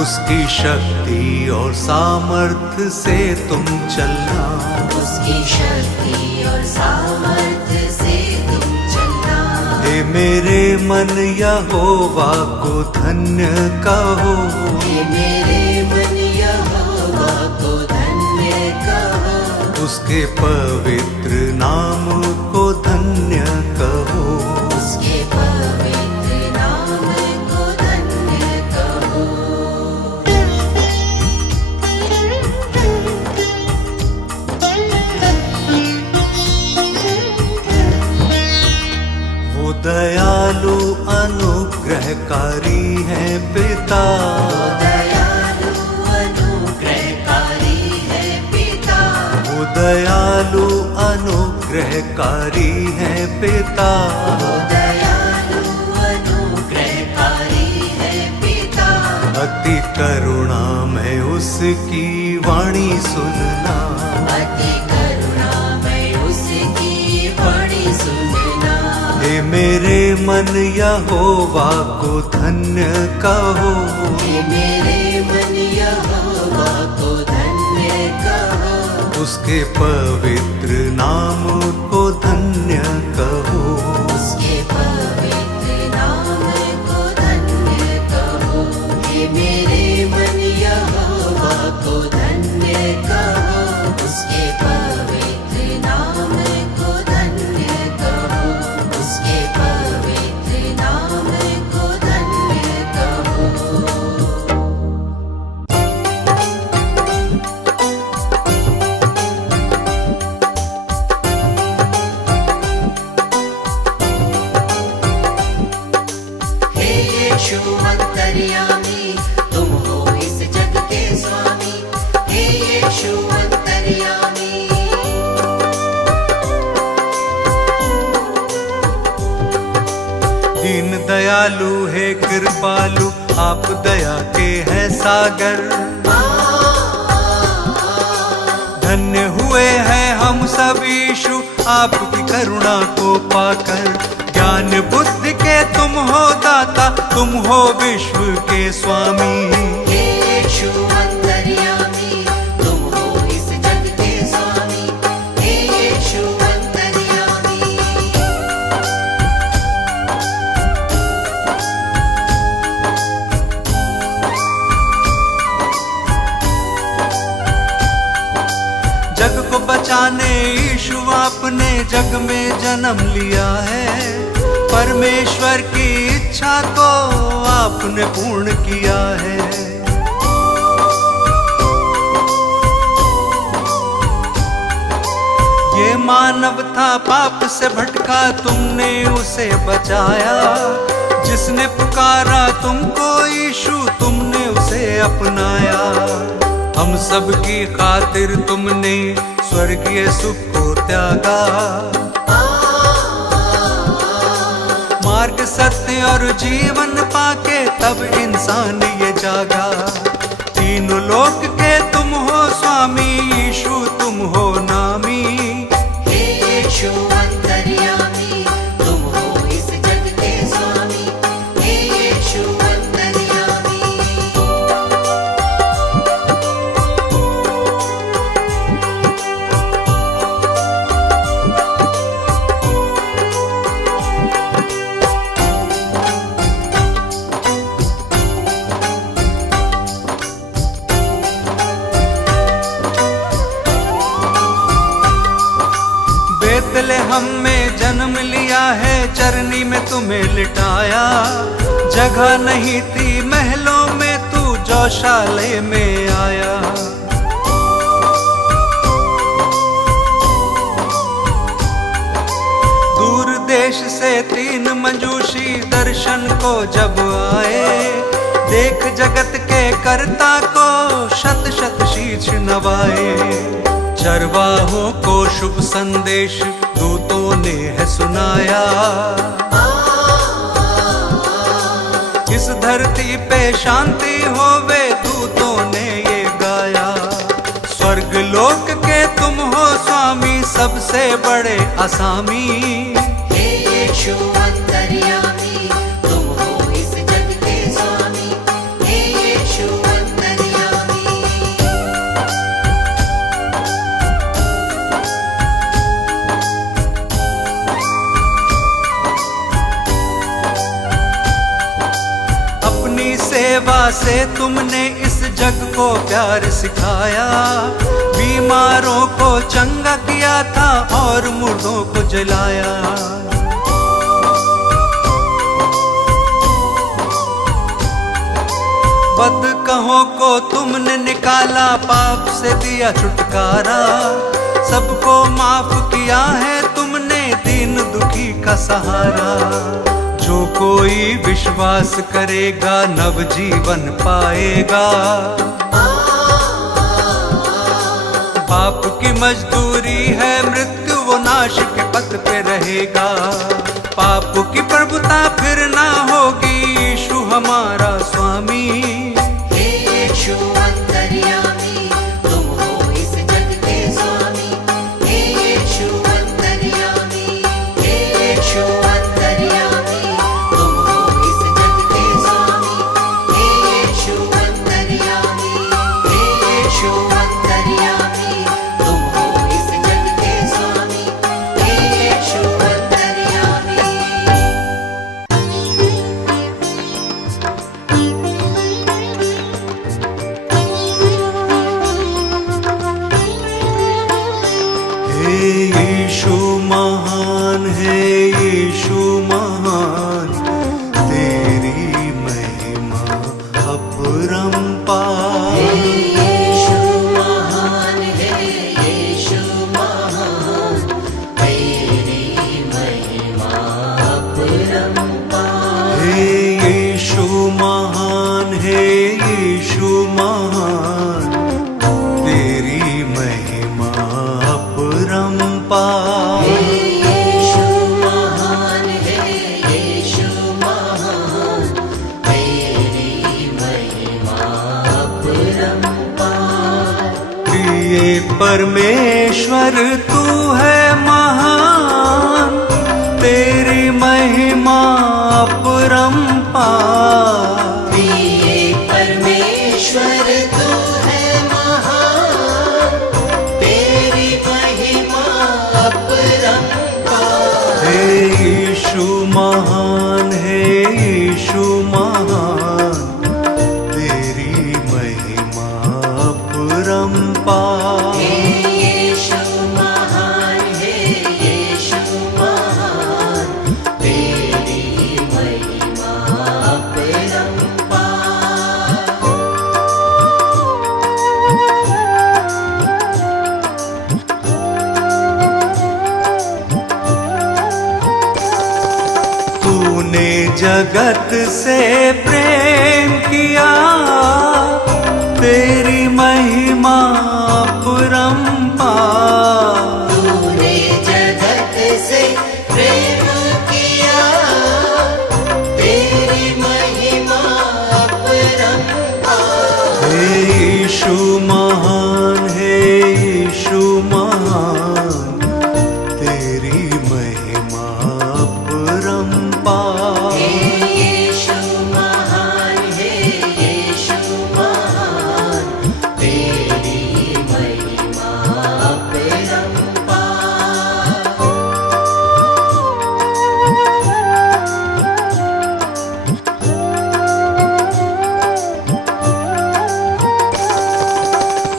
उसकी शक्ति और सामर्थ्य से तुम चलना। उसकी शक्ति और सामर्थ्य से तुम चलना। हे मेरे मन यहोवा को धन्य कहो। हे मेरे मन यहोवा को धन्य कहो। उसके पवित्र नाम को धन्य कहो। उसके पवित्र नाम को धन्य कहो। वो दयालु अनुग्रहकारी है पिता। दयालु अनुग्रहकारी है पिता। वो दयालु अनुग्रहकारी है पिता। दयालु अनुग्रहकारी है पिता। अति करुणा में उसकी वाणी सुनना, अति करुणामय उसकी वाणी सुनना। हे मेरे मन यहोवा को धन्य कहो, हे मेरे मन यहोवा को धन्य कहो, उसके पवित्र नाम को धन्य कहो, उसके पवित्र नाम को धन्य कहो। हे मेरे मन यहोवा को धन्य कहो, उसके पवित्र नाम को धन्य कहो, उसके पवित्र नाम को धन्य कहो। हे यीशु अंतर्यामी, तुम हो इस जग के स्वामी। हे यीशु अंतर्यामी, दीन दयालु है कृपालु, आप दया के हैं सागर। धन्य हुए हैं हम सब यीशु आपकी करुणा को पाकर। ज्ञान बुद्धि के तुम हो दाता, तुम हो विश्व के स्वामी। हे यीशु अंतर्यामी, तुम हो इस जग के स्वामी। हे यीशु अंतर्यामी, जग को बचाने यीशु आपने जग में जन्म लिया है। परमेश्वर की इच्छा को आपने पूर्ण किया है। ये मानव था पाप से भटका, तुमने उसे बचाया। जिसने पुकारा तुमको यीशु, तुमने उसे अपनाया। हम सब की खातिर तुमने स्वर्गीय सुख को त्यागा। मार्ग सत्य और जीवन पाके तब इंसान ये जागा। तीनों लोक के तुम हो स्वामी, यीशु तुम हो नामी। हे यीशु अंतर्यामी, तुम हो इस जग के स्वामी। हे यीशु अंतर्यामी, बेतलेहम में जन्म लिया है, चरनी में तुम्हें लिटाया। जगह नहीं थी महलों में, तू गौशाले में आया। दूर देश से 3 मंजूषी दर्शन को जब आए। देख जगत के कर्ता को शत शत शीश नवाए। चरवाहों को शुभ संदेश दूतों ने है सुनाया। इस धरती पे शांति होवे, दूतों ने ये गाया। स्वर्ग लोक के तुम हो स्वामी, सबसे बड़े असामी। हे यीशु अंतर्यामी, तुम हो इस जग के स्वामी। हे यीशु अंतर्यामी, अपनी सेवा से तुमने इस जग को प्यार सिखाया। बीमारों को चंगा किया था और मुर्दों को जलाया। बदकहों को तुमने निकाला, पाप से दिया छुटकारा। सबको माफ किया है तुमने, दीन दुखी का सहारा। जो कोई विश्वास करेगा नव जीवन पाएगा। पाप की मजदूरी है मृत्यु, वो नाश के पथ पे रहेगा। पाप की प्रभुता फिर ना होगी, यीशु हमारा स्वामी। हे यीशु अंतर्यामी, तुम परमेश्वर तू है महान, तेरी महिमा अपरंपार। प्रिय परमेश्वर तू है महान, तेरी महिमा अपरंपार। हे यीशु महान, हे यीशु महान, तेरी महिमा अपरंपार। हे यीशु महान, हे यीशु महान, तेरी महिमा अपरंपार। तूने जगत से प्रेम किया, तेरी महिमा अपरंपार। तूने जगत से प्रेम किया, तेरी महिमा अपरंपार। हे यीशु महान, हे यीशु महान, तेरी महिमा अपरंपार। हे यीशु महान, हे यीशु महान, तेरी महिमा अपरंपार।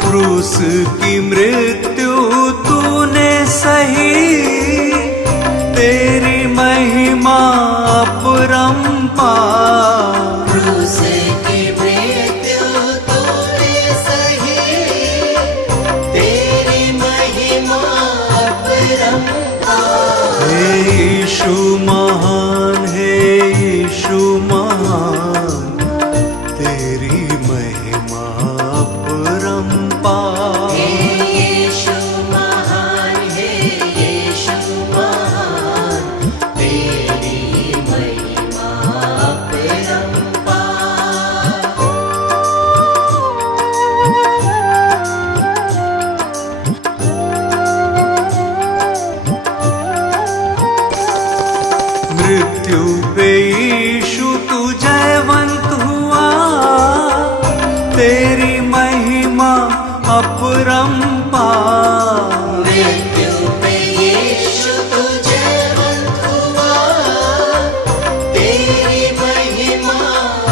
क्रूस की मृत्यु तूने सही, तेरी महिमा अपरंपार। क्रूस की मृत्यु तूने सही, तेरी महिमा अपरंपार। हे यीशु महान, हे यीशु महान, तेरी महिमा अपरंपार। हे यीशु महान, हे यीशु महान, तेरी महिमा अपरंपार। मृत्यु पे यीशु तू जयवंत हुआ, तेरी महिमा अपरंपार। मृत्यु पे यीशु तू जयवंत हुआ, तेरी महिमा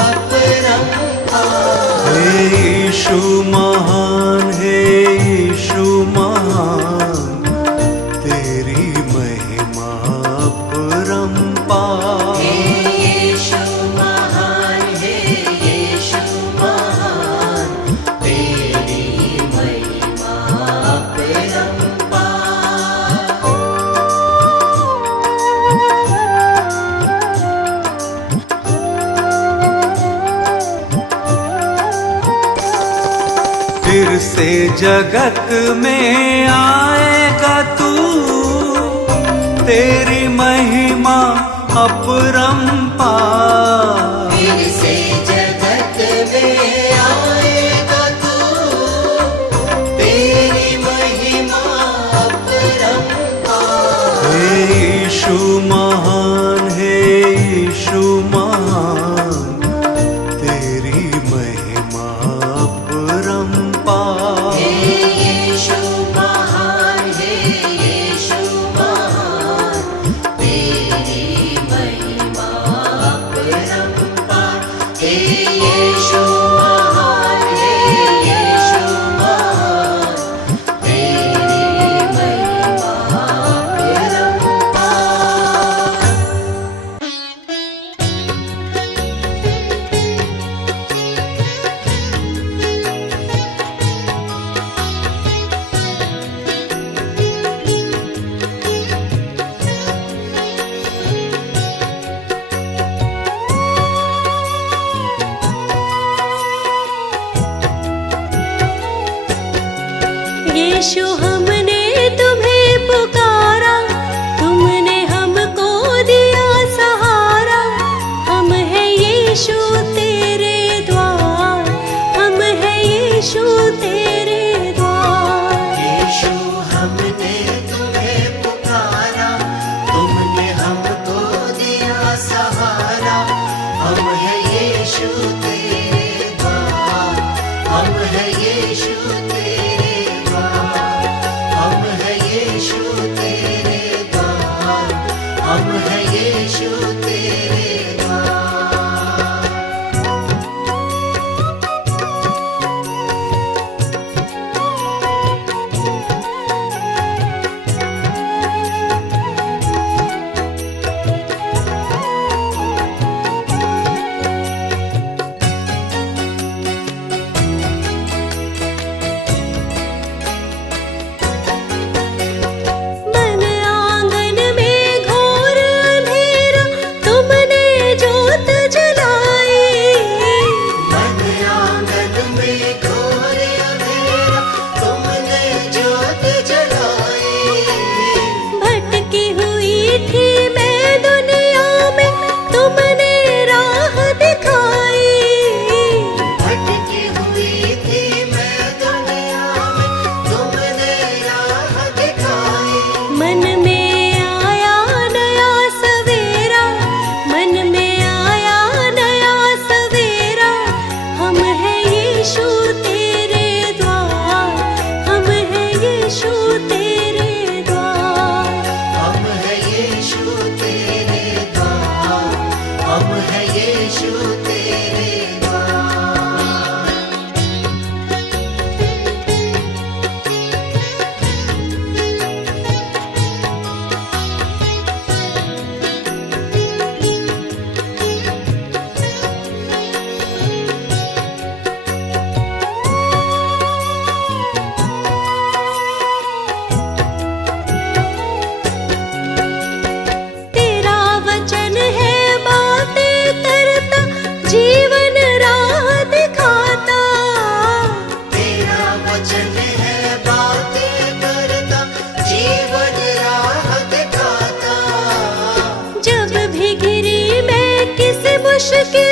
अपरंपार। हे यीशु महान, हे यीशु महान, तेरी महिमा अपरंपार। हे यीशु महान, हे यीशु महान, तेरी महिमा अपरंपार। फिर से जगत में आएगा तू, तेरी महिमा अपरंपार। फिर से जगत में आएगा तू, तेरी महिमा अपरंपार। हे यीशु महान, हे यीशु महान, तेरी महिमा अपरंपार। हे यीशु महान, हे यीशु महान, तेरी महिमा अपरंपार। हे यीशु महान, हे यीशु महान, तेरी महिमा अपरंपार। यीशु तेरे द्वार। मन आंगन में घोर अंधेरा, तुमने जोत जलाई। मन आंगन में घोर अंधेरा, तुमने जोत जलाई। भटकी हुई थी मैं दुनिया में, तुमने राह दिखाई। भटकी हुई थी मैं दुनिया में, तुमने राह दिखाई। मन में आया नया सवेरा, मन में आया नया सवेरा। हम हैं यीशु तेरे द्वार, हम हैं यीशु तेरे द्वार। हम है यीशु तेरे द्वार, हम है यीशु तेरे द्वार। तेरा वचन है बातें करता, जीवन राह दिखाता। तेरा वचन है बातें करता, जीवन राह दिखाता। जब भी घिरी मैं किसी मुश्किल